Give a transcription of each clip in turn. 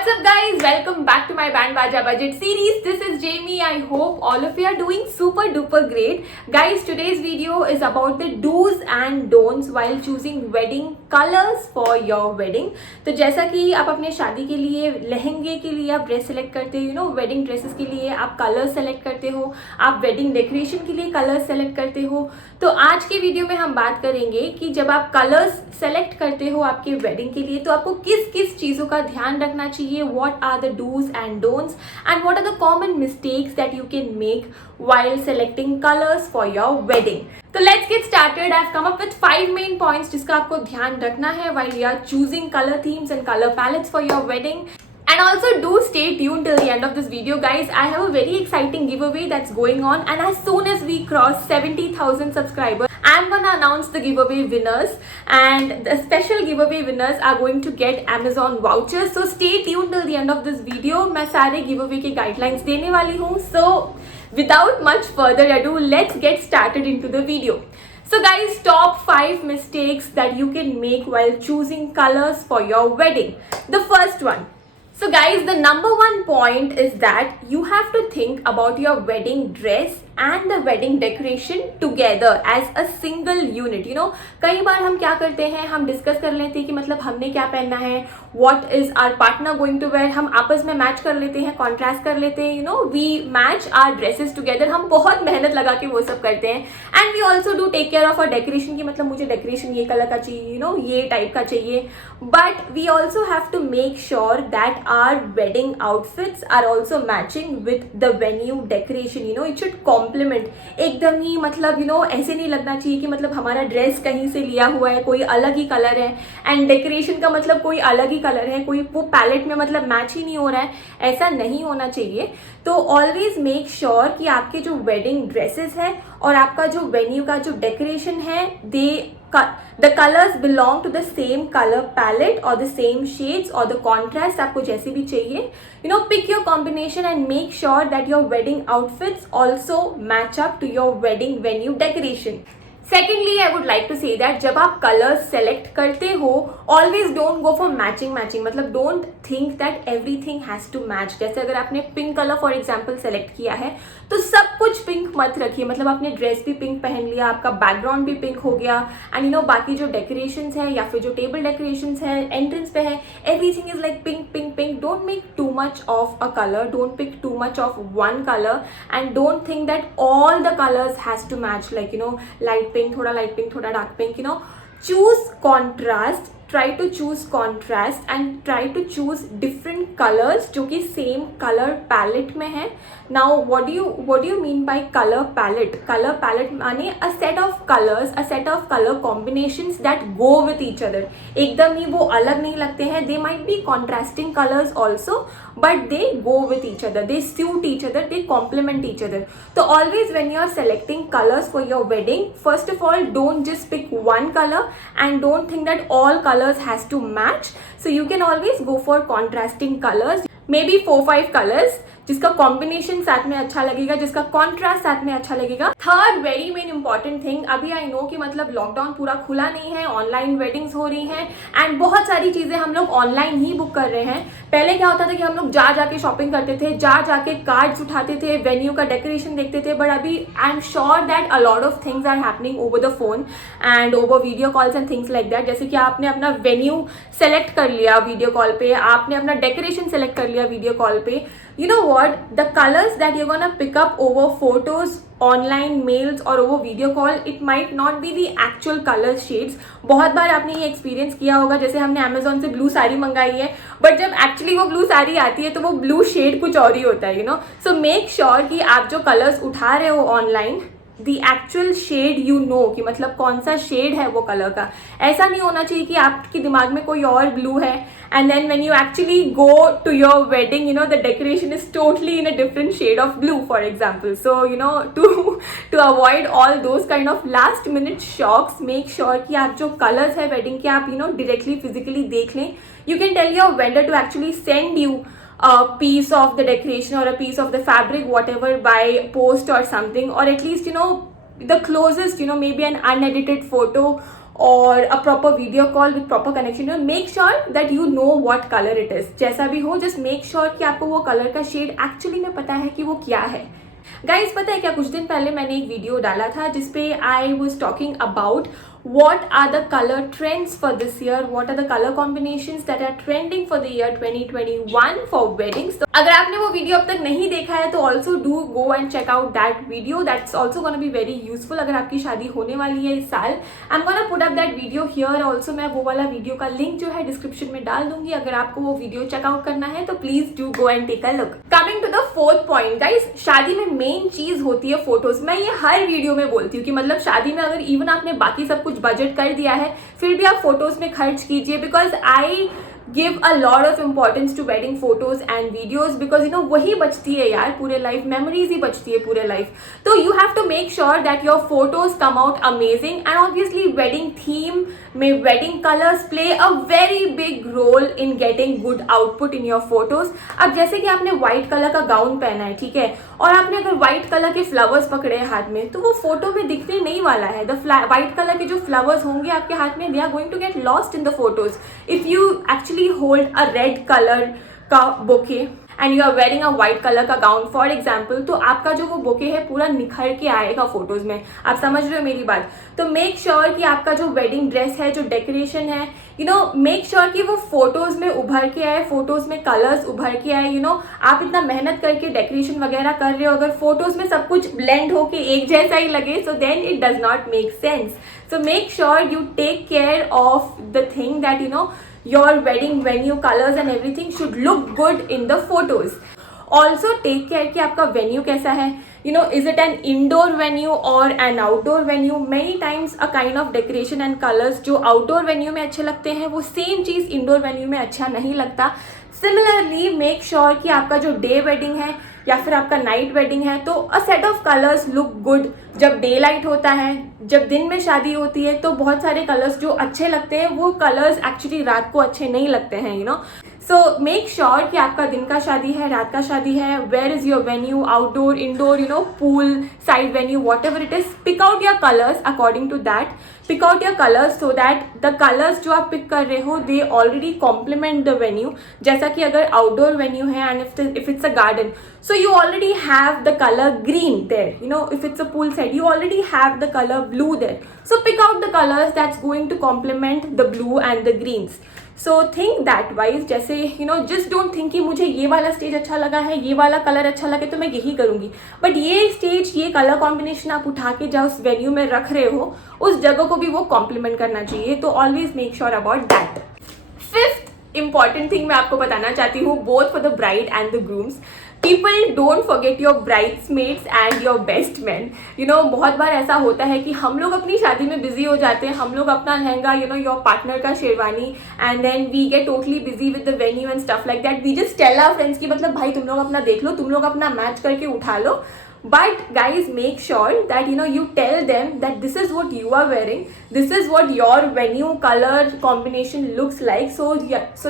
What's up guys, welcome back to my band BAJA budget series. This is Jamie. I hope all of you are doing super duper great. Guys, today's video is about the do's and don'ts while choosing wedding colors for your wedding. तो जैसा कि आप अपने शादी के लिए लहंगे के लिए आप ड्रेस सेलेक्ट करते हो, वेडिंग ड्रेसेस के लिए आप कलर सेलेक्ट करते हो, आप वेडिंग डेकोरेशन के लिए कलर सेलेक्ट करते हो. तो आज के वीडियो में हम बात करेंगे कि जब आप कलर्स सेलेक्ट करते हो आपके वेडिंग के लिए तो आपको किस किस चीज़ों का ध्यान रखना चाहिए. What are the do's and don'ts and what are the common mistakes that you can make while selecting colors for your wedding. तो let's get started. I've come up with 5 main points जिसका आपको ध्यान रखना है while you are choosing color themes and color palettes for your wedding. And also do stay tuned till the end of this video guys. I have a very exciting giveaway that's going on, and as soon as we cross 70,000 subscribers, I'm gonna announce the giveaway winners, and the special giveaway winners are going to get Amazon vouchers. So stay tuned till the end of this video. मैं सारे giveaway के guidelines देने वाली हूँ. So without much further ado, let's get started into the video. So guys, top 5 mistakes that you can make while choosing colors for your wedding. The first one. So guys, the number one point is that you have to think about your wedding dress and the wedding decoration together as a single unit. कई बार हम क्या करते हैं, हम discuss कर लेते हैं कि मतलब हमने क्या पहनना है, what is our partner going to wear. हम आपस में मैच कर लेते हैं, कॉन्ट्रास्ट कर लेते हैं, we match our dresses together. हम बहुत मेहनत लगा के वो सब करते हैं. And we also do take care of our decoration कि मतलब मुझे decoration ये कलर का चाहिए, ये टाइप का चाहिए. But we also have to make sure that our wedding outfits are also matching with the venue decoration. It should complement. एकदम ही मतलब ऐसे नहीं लगना चाहिए कि मतलब हमारा ड्रेस कहीं से लिया हुआ है, कोई अलग ही कलर है, एंड डेकोरेशन का मतलब कोई अलग ही कलर है, कोई वो पैलेट में मतलब मैच ही नहीं हो रहा है. ऐसा नहीं होना चाहिए. तो ऑलवेज मेक श्योर कि आपके जो वेडिंग ड्रेसेस है और आपका जो वेन्यू का जो डेकोरेशन है, the colors belong to the same color palette or the same shades or the contrast. आपको जैसे भी चाहिए, pick your combination and make sure that your wedding outfits also match up to your wedding venue decoration. Secondly, I would like to say that जब आप colours select करते हो, always don't go for matching. मतलब don't think that everything has to match. जैसे अगर आपने pink colour for example select किया है तो सब कुछ पिंक मत रखिए. मतलब आपने ड्रेस भी पिंक पहन लिया, आपका बैकग्राउंड भी पिंक हो गया, एंड बाकी जो डेकोरेशंस है या फिर जो टेबल डेकोरेशंस है एंट्रेंस पे है, everything is like pink pink pink. Don't make too much of a colour, don't pick too much of one colour, and don't think that all the colours has to match. Like light pink, थोड़ा light pink, थोड़ा dark pink. choose contrast. Try to choose contrast and try to choose different colors जो कि same color palette में है. Now what do you mean by color palette? Color palette माने a set of colors, a set of color combinations that go with each other. एकदम ही वो अलग नहीं लगते हैं. They might be contrasting colors also, but they go with each other. They suit each other. They complement each other. So always when you are selecting colors for your wedding, first of all, don't just pick one color and don't think that all colors has to match. So you can always go for contrasting colors, maybe 4-5 colors जिसका combination साथ में अच्छा लगेगा, जिसका contrast साथ में अच्छा लगेगा. Third very main important thing, अभी आई नो कि मतलब लॉकडाउन पूरा खुला नहीं है, ऑनलाइन वेडिंग्स हो रही हैं एंड बहुत सारी चीजें हम लोग ऑनलाइन ही बुक कर रहे हैं. पहले क्या होता था कि हम लोग जाके शॉपिंग करते थे, जाके कार्ड्स उठाते थे, वेन्यू का डेकोरेशन देखते थे. बट अभी I am sure that a lot of things are happening over the phone and over video calls and things like that. जैसे कि आपने अपना वेन्यू सेलेक्ट कर लिया वीडियो कॉल पे, आपने अपना डेकोरेशन सेलेक्ट कर लिया वीडियो कॉल पे. You know what? The colors that you're gonna pick up over photos, online mails or over video call, it might not be the actual color shades. बहुत बार आपने ये experience किया होगा, जैसे हमने Amazon से ब्लू साड़ी मंगाई है, बट जब एक्चुअली वो ब्लू साड़ी आती है तो वो ब्लू शेड कुछ और ही होता है. सो मेक श्योर कि आप जो कलर्स उठा रहे हो ऑनलाइन, दी एक्चुअल शेड कि मतलब कौन सा शेड है वो कलर का. ऐसा नहीं होना चाहिए कि आपके दिमाग में कोई और ब्लू है and then when you actually go to your wedding, the decoration is totally in a different shade of blue, for example. So to avoid all those kind of last minute shocks, make sure कि आप जो colors है wedding के आप directly physically देख लें. You can tell your vendor to actually send you a piece of the decoration or a piece of the fabric, whatever, by post or something, or at least the closest, maybe an unedited photo और a proper video call with proper connection, make sure that you know what colour it is. जैसा भी हो, just make sure कि आपको वो colour का shade actually में पता है कि वो क्या है। गाइज पता है क्या, कुछ दिन पहले मैंने एक वीडियो डाला था जिसपे I was talking about what are the color trends for this year, what are the color combinations that are trending for the year 2021 for weddings। तो अगर आपने वो वीडियो अब तक नहीं देखा है तो also do go and check out that video, that's also gonna be very useful अगर आपकी शादी होने वाली है इस साल। I'm gonna put up that video here also, मैं वो वाला वीडियो का लिंक जो है डिस्क्रिप्शन में डाल दूंगी, अगर आपको वो वीडियो चेकआउट करना है तो please do go and take a look. Coming to the fourth point guys, शादी में मेन चीज होती है फोटोज। मैं ये हर वीडियो में बोलती हूँ कि मतलब शादी में अगर इवन आपने बाकी सब कुछ बजट कर दिया है फिर भी आप फोटोज में खर्च कीजिए, because I give a lot of importance to wedding photos and videos, because you know वही बचती है यार पूरे लाइफ, मेमोरीज ही बचती है पूरे लाइफ। तो you have to make sure that your photos come out amazing, and obviously wedding theme में wedding colors play a very big role in getting good output in your photos। अब जैसे कि आपने white colour का gown पहना है, ठीक है, और आपने अगर व्हाइट कलर के फ्लावर्स पकड़े हैं हाथ में, तो वो फोटो में दिखने नहीं वाला है। द व्हाइट कलर के जो फ्लावर्स होंगे आपके हाथ में, they are going to get lost in the photos. If you actually hold a red color का bouquet and you are wearing a white color का गाउन फॉर एग्जाम्पल, तो आपका जो वो बोके है पूरा निखर के आएगा फोटोज में। आप समझ रहे हो मेरी बात? तो मेक श्योर कि आपका जो वेडिंग ड्रेस है, जो डेकोरेशन है, यू नो मेक श्योर कि वो फोटोज में उभर के आए, फोटोज में कलर्स उभर के आए। यू नो आप इतना मेहनत करके डेकोरेशन वगैरह कर रहे हो, अगर फोटोज में सब कुछ ब्लेंड होके एक जैसा ही लगे, so then it does not make sense. So make sure you take care of the thing that you know your wedding venue colors and everything should look good in the photos। Also take care कि आपका venue कैसा है, you know is it an indoor venue or an outdoor venue। many times a kind of decoration and colors जो outdoor venue में अच्छे लगते हैं वो same चीज़ indoor venue में अच्छा नहीं लगता। Similarly make sure कि आपका जो day wedding है या फिर आपका नाइट वेडिंग है तो a set of colours look good. जब डे लाइट होता है, जब दिन में शादी होती है, तो बहुत सारे कलर्स जो अच्छे लगते हैं वो कलर्स एक्चुअली रात को अच्छे नहीं लगते हैं, you know. So make sure कि आपका दिन का शादी है, रात का शादी है, where is your venue, outdoor, indoor, you know pool, side venue, whatever it is, pick out your colours according to that. Pick out your colours so that the colours जो आप पिक कर रहे हो they already complement the venue. जैसा कि अगर outdoor venue है and if it's a garden, so you already have the color green there, you know if it's a pool side you already have the color blue there, so pick out the colors that's going to complement the blue and the greens। so think that wise, जैसे you know just don't think कि मुझे ये वाला stage अच्छा लगा है, ये वाला कलर अच्छा लगे तो मैं यही करूंगी, बट ये स्टेज, ये कलर कॉम्बिनेशन आप उठा के जहाँ उस वेन्यू में रख रहे हो उस जगह को भी वो कॉम्प्लीमेंट करना चाहिए। तो always make sure about that. Fifth important thing मैं आपको बताना चाहती हूँ, both for the bride and the grooms, People don't forget your bridesmaids and your best men। You know बहुत बार ऐसा होता है कि हम लोग अपनी शादी में बिजी हो जाते हैं, हम लोग अपना lehenga, you know your partner का sherwani, and then we get totally busy with the venue and stuff like that। We just tell our friends कि मतलब भाई तुम लोग अपना देख लो, तुम लोग अपना मैच करके उठा लो। But guys make sure that you know you tell them that this is what you are wearing, this is what your venue color combination looks like, so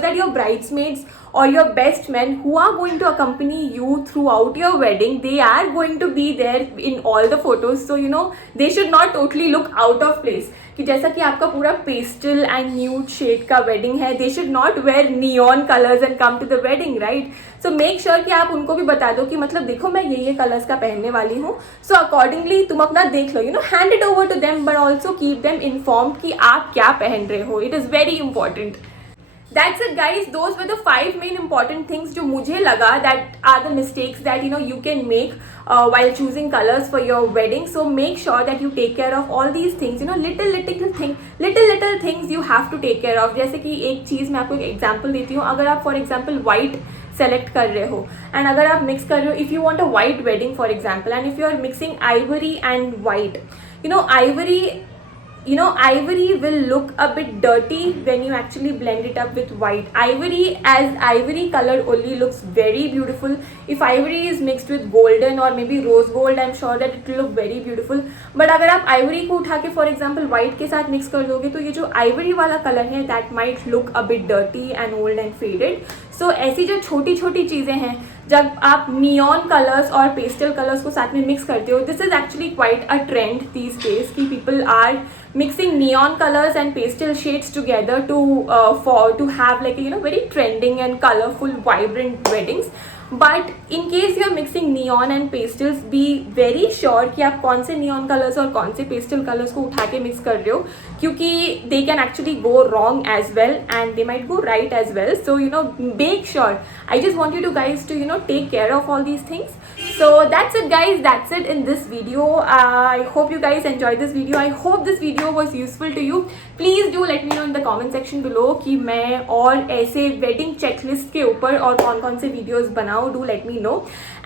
that your bridesmaids or your best men who are going to accompany you throughout your wedding, they are going to be there in all the photos, so you know they should not totally look out of place। कि जैसा कि आपका पूरा pastel and nude shade का wedding है, they should not wear neon colours and come to the wedding, right. So make sure कि आप उनको भी बता दो कि मतलब देखो मैं ये कलर्स का पहनने वाली हूँ, सो अकॉर्डिंगली तुम अपना देख लो, you know hand it over to them, but also keep them informed कि आप क्या पहन रहे हो। It is very important. That's it guys, those were the 5 main important things जो मुझे लगा that are the mistakes that you know you can make while choosing colors for your wedding। so make sure that you take care of all these things, you know little things you have to take care of। जैसे कि एक चीज़ मैं आपको एक example देती हूँ, अगर आप फॉर एग्जाम्पल वाइट सेलेक्ट कर रहे हो एंड अगर आप मिक्स कर रहे हो, if you want a white wedding for example and if you are mixing ivory and white, ivory will look a bit dirty when you actually blend it up with white। Ivory color only looks very beautiful। if ivory is mixed with golden or maybe rose gold, I'm sure that it will look very beautiful। but अगर आप ivory को उठा के for example white के साथ mix कर दोगे तो ये जो ivory वाला color है that might look a bit dirty and old and faded। so ऐसी जो छोटी छोटी चीज़ें हैं जब आप नियॉन कलर्स और पेस्टल कलर्स को साथ में मिक्स करते हो, this is actually quite a trend these days कि people are mixing neon colors and pastel shades together to have like a, very trending and colorful, vibrant weddings. But in case you are mixing neon and pastels, be very sure कि आप कौन से neon colours और कौन से pastel colours को उठा के मिक्स कर रहे हो, क्योंकि they can actually go wrong as well and they might go right as well. So make sure. I just want you to guys to take care of all these things. So that's it guys, that's it in this video. I hope you guys enjoyed this video. I hope this video was useful to you. Please do let me know in the comment section below कि मैं और ऐसे wedding checklist के ऊपर और कौन से videos बनाऊँ. Do let me know.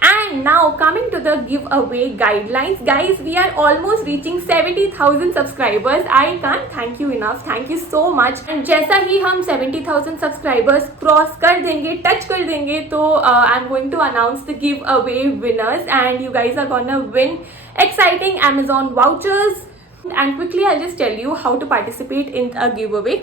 And now coming to the giveaway guidelines, guys, we are almost reaching 70,000 subscribers. I can't thank you enough. Thank you so much. And जैसा ही हम 70,000 subscribers cross कर देंगे, touch कर देंगे, तो I'm going to announce the giveaway winners, and you guys are gonna win exciting Amazon vouchers. And quickly I'll just tell you how to participate in a giveaway.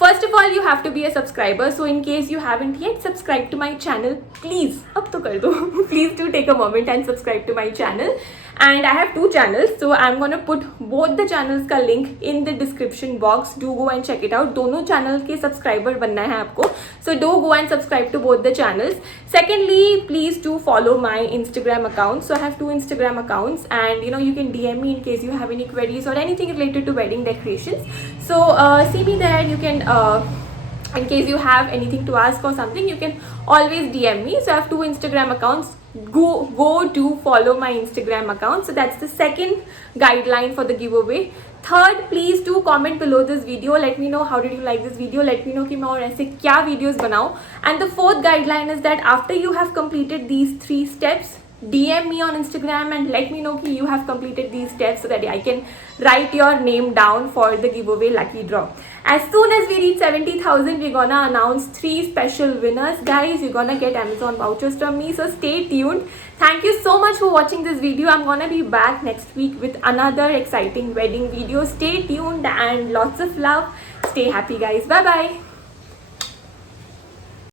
First of all, you have to be a subscriber. So in case you haven't yet subscribed to my channel, please, अब तो कर दो. Please do take a moment and subscribe to my channel. And I have 2 channels, so I'm gonna put both the channels का link in the description box. Do go and check it out. दोनों channel के subscriber बनना है आपको. So do go and subscribe to both the channels. Secondly, please do follow my Instagram account. So I have 2 Instagram accounts, and you can DM me in case you have any queries or anything related to wedding decorations. So see me there. You can in case you have anything to ask or something, you can always DM me. So I have 2 Instagram accounts. Go to follow my Instagram account. So that's the second guideline for the giveaway. Third, please do comment below this video. Let me know how did you like this video. Let me know कि मैं और ऐसे क्या videos बनाऊँ. And the fourth guideline is that after you have completed these 3 steps, DM me on Instagram and let me know कि you have completed these steps so that I can write your name down for the giveaway lucky draw. As soon as we reach 70,000, we're gonna announce 3 special winners. Guys, you're gonna get Amazon vouchers from me, so stay tuned. Thank you so much for watching this video. I'm gonna be back next week with another exciting wedding video. Stay tuned and lots of love. Stay happy guys. Bye bye.